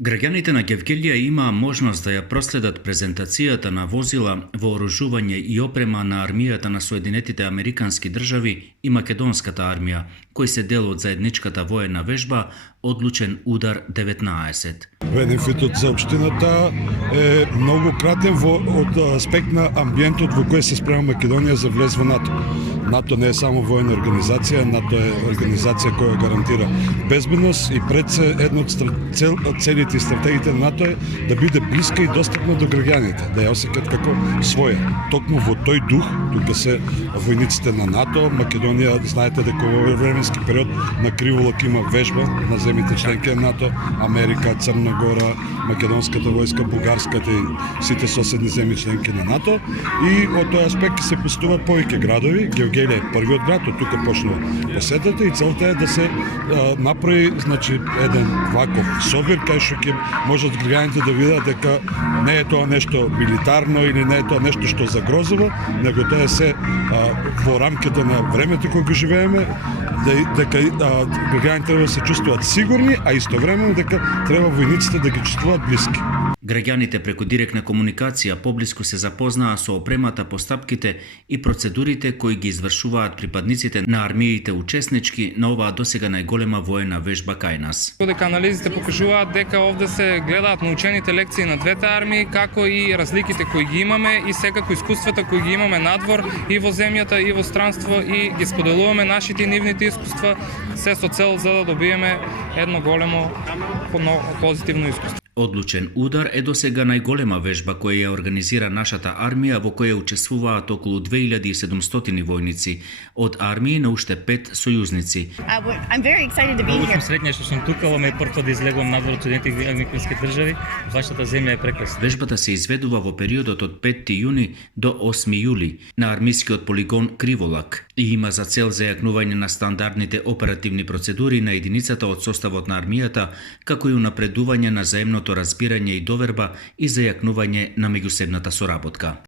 Граѓаните на Гевгелија имаа можност да ја проследат презентацијата на возила, вооружување и опрема на армијата на Соединетите Американски држави и Македонската армија, кои се дел од заедничката воена вежба Одлучен удар 19. Бенефитот за општината е многу кратен од аспект на амбиентот во кој се спрема Македонија за влез во НАТО. НАТО не е само воена организација, НАТО е организација која гарантира безбедност и пред се едно од целите и стратегиите на НАТО е да биде блиска и достапна до граѓаните, да ја осеќаат како своја. Токму во тој дух, тука се војниците на НАТО, Македонија, знаете дека во овој временски период на Криволок има вежба на земите членки на НАТО, Америка, Црна Гора, македонската војска, бугарската и сите соседни земји членки на НАТО. И од тој аспект се посетуваат повеќе градови. Гевгелија е првиот град, од тука почнува посетата и целта е да се направи еден ваков собир кај што ќе можат граѓаните да видат дека не е тоа нешто милитарно или не е тоа нешто што загрозува, него тоа е се во рамките на времето кога живееме, дека граѓаните треба да се чувствуваат сигурни, а истовремено дека треба војниците да ги чувствуваат блиски. Граѓаните преку директна комуникација поблиску се запознаа со опремата, постапките и процедурите кои ги извршуваат припадниците на армиите учеснички на оваа досега најголема воена вежба кај нас. Дека анализите покажуваат дека овде се гледаат научените лекции на двете армии, како и разликите кои ги имаме и секако искуствата кои ги имаме надвор и во земјата и во странство и ги споделуваме нашите и нивните искуства, се со цел за да добиеме едно големо позитивно искуство. Одлучен удар е досега најголема вежба која ја организира нашата армија, во која учествуваат околу 2700 војници од армии на уште 5 сојузници. Многу сум среќна што сум тука, ова ме е прв пат да излегувам надвор од Соединетите Американски држави. Вашата земја е прекрасна. Вежбата се изведува во периодот од 5 јуни до 8 јули на армискиот полигон Криволак и има за цел зајакнување на стандардните оперативни процедури на единицата од составот на армијата, како и унапредување на заемното разбирање и доверба и зајакнување на меѓусебната соработка.